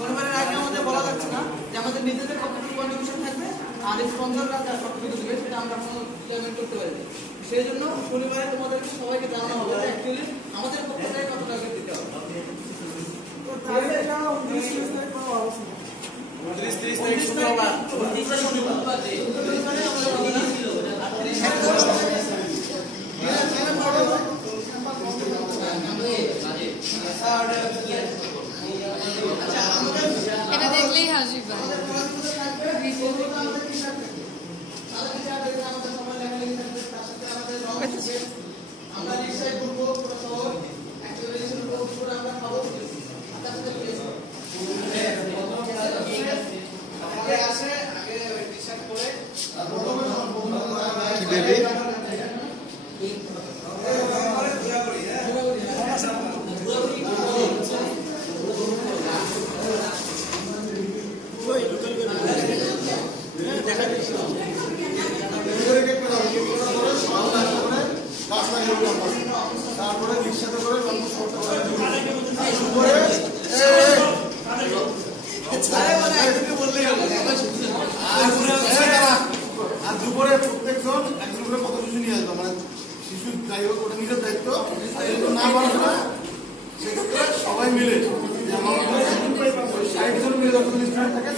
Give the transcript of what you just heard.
শনিবারের আগে আমাদের বলা যাচ্ছে না যে আমাদের নিজেদের পক্ষ থেকে কন্ট্রিবিউশন থাকবে আর স্পন্সররা যা সবকিছু দেবে সেটা আমরা কোনো পেমেন্ট করতে পারি না। সেই জন্য শনিবারে তোমাদেরকে সবাইকে জানানো হবে যে অ্যাকচুয়ালি আমাদের পক্ষ থেকে কত টাকা দিতে হবে। তো তারিখটা 29 তারিখ কোনো অবস্থা নেই। 29 তারিখ শুক্রবার, 29 তারিখ শনিবার যে এটা দেখলেই হাসি পায়। আমরা রিক্সায় ঘুরবো পুরো শহর, অ্যাক্টিভিটিস করবো, পুরো আমরা খাবো। আগে আসে আগে টি-শার্ট পরে কি বেবি তারপরে রিক্সাতে করে আর দুপুরে প্রত্যেকজন একজন করে কত কিছু নিয়ে আসবে, মানে শিশু যাই হোক ওটা নিজের দায়িত্ব না পারবে না, সেক্ষেত্রে সবাই মিলে 60 জন মিলে যত থাকে